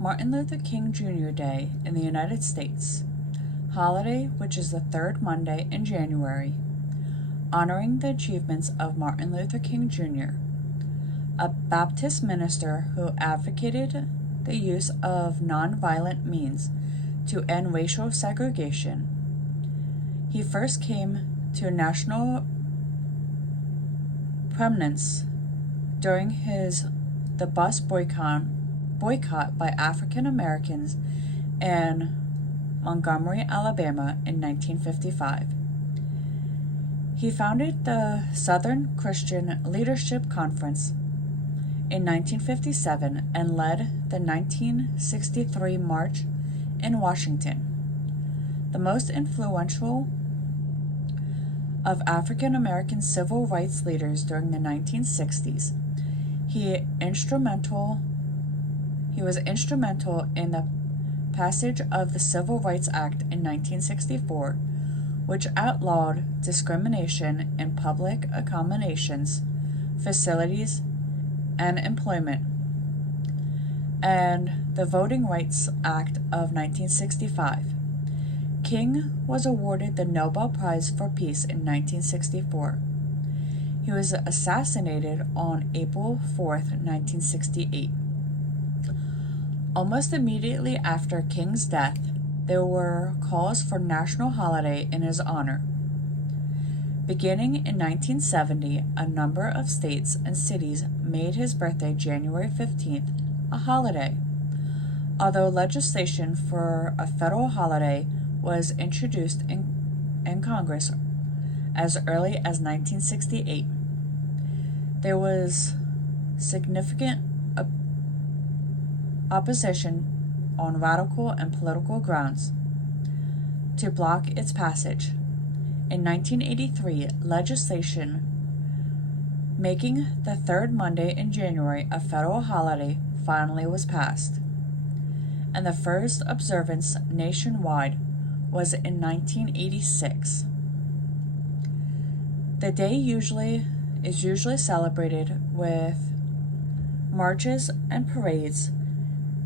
Martin Luther King Jr. Day in the United States, holiday which is the third Monday in January, honoring the achievements of Martin Luther King Jr., a Baptist minister who advocated the use of nonviolent means to end racial segregation. He first came to national prominence during the bus boycott by African Americans in Montgomery, Alabama in 1955. He founded the Southern Christian Leadership Conference in 1957 and led the 1963 March in Washington. The most influential of African American civil rights leaders during the 1960s, he was instrumental in the passage of the Civil Rights Act in 1964, which outlawed discrimination in public accommodations, facilities, and employment, and the Voting Rights Act of 1965. King was awarded the Nobel Prize for Peace in 1964. He was assassinated on April 4, 1968. Almost immediately after King's death, there were calls for national holiday in his honor. Beginning in 1970, a number of states and cities made his birthday, January 15th, a holiday. Although legislation for a federal holiday was introduced in Congress as early as 1968, there was significant opposition on radical and political grounds to block its passage. In 1983, legislation making the third Monday in January a federal holiday finally was passed, and the first observance nationwide was in 1986. The day is usually celebrated with marches and parades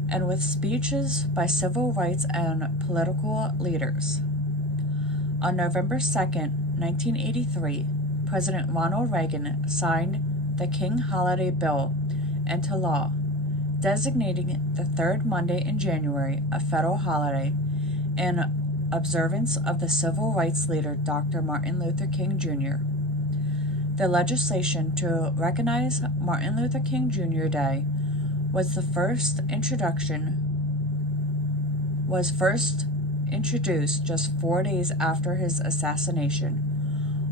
and with speeches by civil rights and political leaders. On November 2, 1983, President Ronald Reagan signed the King Holiday Bill into law, designating the third Monday in January a federal holiday in observance of the civil rights leader Dr. Martin Luther King Jr. The legislation to recognize Martin Luther King Jr. Day was first introduced just 4 days after his assassination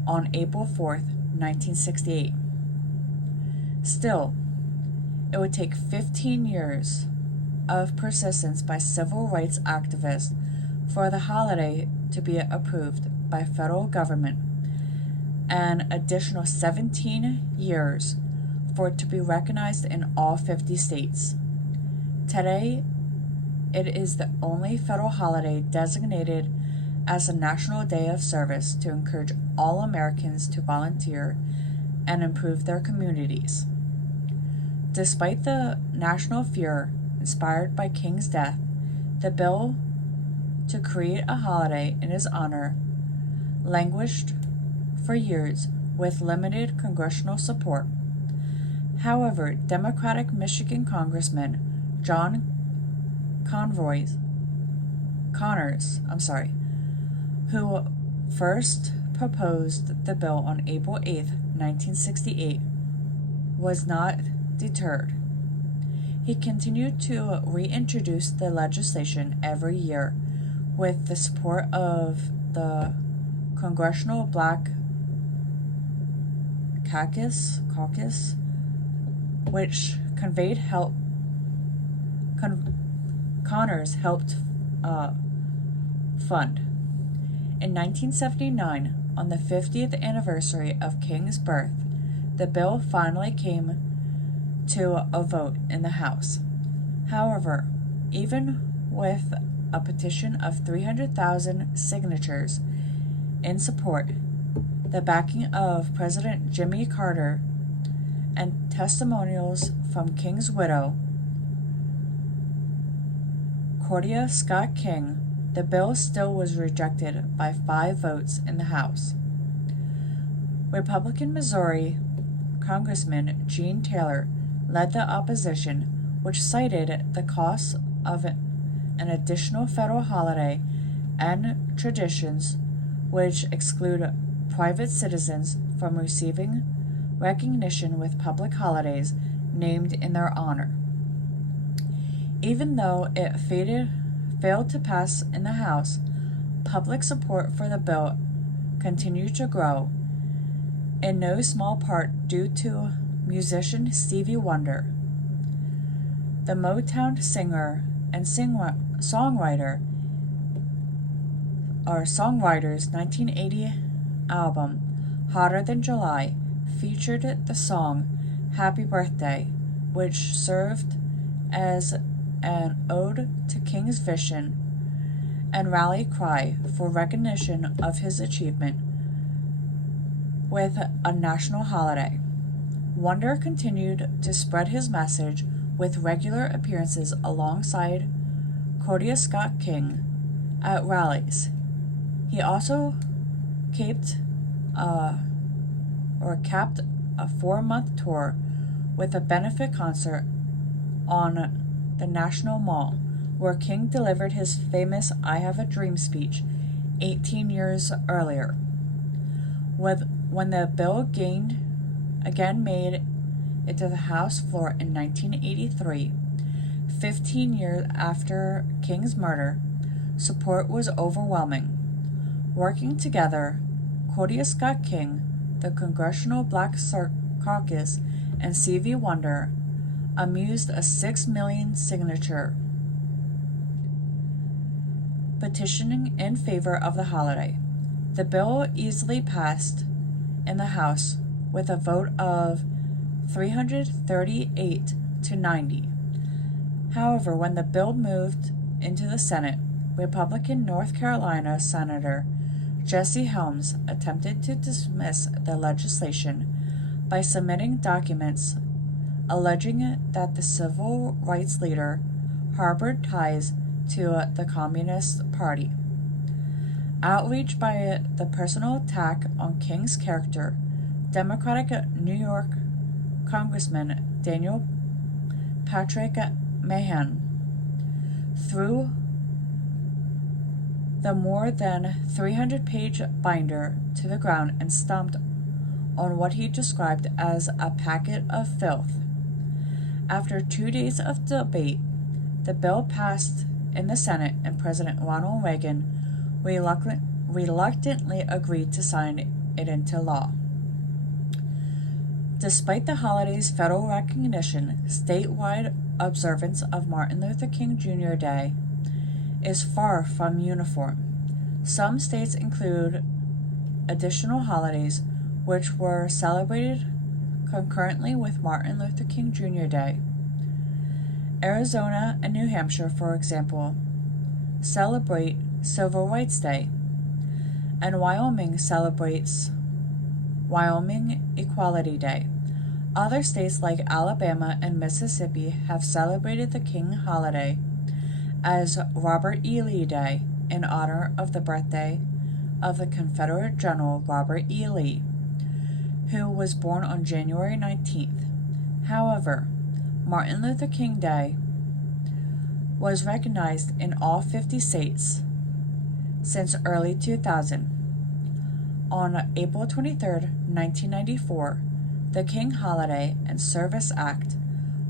on April 4, 1968. Still, it would take 15 years of persistence by civil rights activists for the holiday to be approved by federal government, and additional 17 years for it to be recognized in all 50 states. Today, it is the only federal holiday designated as a national day of service to encourage all Americans to volunteer and improve their communities. Despite the national fear inspired by King's death, the bill to create a holiday in his honor languished for years with limited congressional support. However, Democratic Michigan Congressman John Connors, who first proposed the bill on April 8, 1968, was not deterred. He continued to reintroduce the legislation every year with the support of the Congressional Black Caucus, which Connors helped fund. In 1979, on the 50th anniversary of King's birth, the bill finally came to a vote in the House. However, even with a petition of 300,000 signatures in support, the backing of President Jimmy Carter, and testimonials from King's widow, Cordia Scott King, the bill still was rejected by 5 votes in the House. Republican Missouri Congressman Gene Taylor led the opposition, which cited the costs of an additional federal holiday and traditions which exclude private citizens from receiving recognition with public holidays named in their honor. Even though it failed to pass in the House, public support for the bill continued to grow, in no small part due to musician Stevie Wonder. The Motown singer and songwriter's 1980 album, Hotter Than July, featured the song Happy Birthday, which served as an ode to King's vision and rally cry for recognition of his achievement with a national holiday. Wonder continued to spread his message with regular appearances alongside Cordia Scott King at rallies. He also capped a 4-month tour with a benefit concert on the National Mall, where King delivered his famous I Have a Dream speech 18 years earlier. When the bill again made it to the House floor in 1983, 15 years after King's murder, support was overwhelming. Working together, Cordia Scott King, the Congressional Black Caucus, and Stevie Wonder amused a 6 million signature petitioning in favor of the holiday. The bill easily passed in the House with a vote of 338 to 90. However, when the bill moved into the Senate, Republican North Carolina Senator Jesse Helms attempted to dismiss the legislation by submitting documents alleging that the civil rights leader harbored ties to the Communist Party. Outraged by the personal attack on King's character, Democratic New York Congressman Daniel Patrick Mahan threw the more than 300-page binder to the ground and stomped on what he described as a packet of filth. After 2 days of debate, the bill passed in the Senate, and President Ronald Reagan reluctantly agreed to sign it into law. Despite the holiday's federal recognition, statewide observance of Martin Luther King Jr. Day is far from uniform. Some states include additional holidays which were celebrated concurrently with Martin Luther King Jr. Day. Arizona and New Hampshire, for example, celebrate Civil Rights Day, and Wyoming celebrates Wyoming Equality Day. Other states like Alabama and Mississippi have celebrated the King holiday as Robert E. Lee Day in honor of the birthday of the Confederate General Robert E. Lee, who was born on January 19th. However, Martin Luther King Day was recognized in all 50 states since early 2000. On April 23, 1994, the King Holiday and Service Act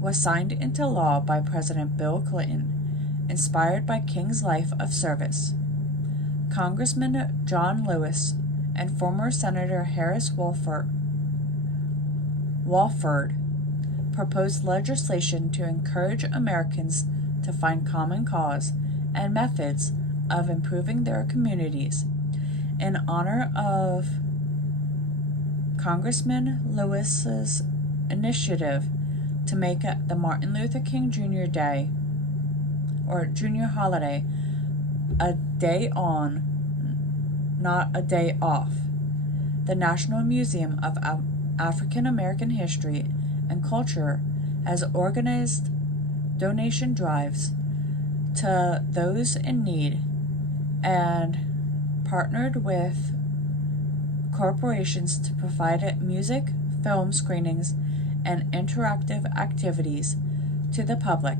was signed into law by President Bill Clinton, inspired by King's life of service. Congressman John Lewis and former Senator Harris Wofford proposed legislation to encourage Americans to find common cause and methods of improving their communities. In honor of Congressman Lewis's initiative to make the Martin Luther King Jr. Day or Junior Holiday a day on, not a day off, the National Museum of African American History and Culture has organized donation drives to those in need and partnered with corporations to provide music, film screenings, and interactive activities to the public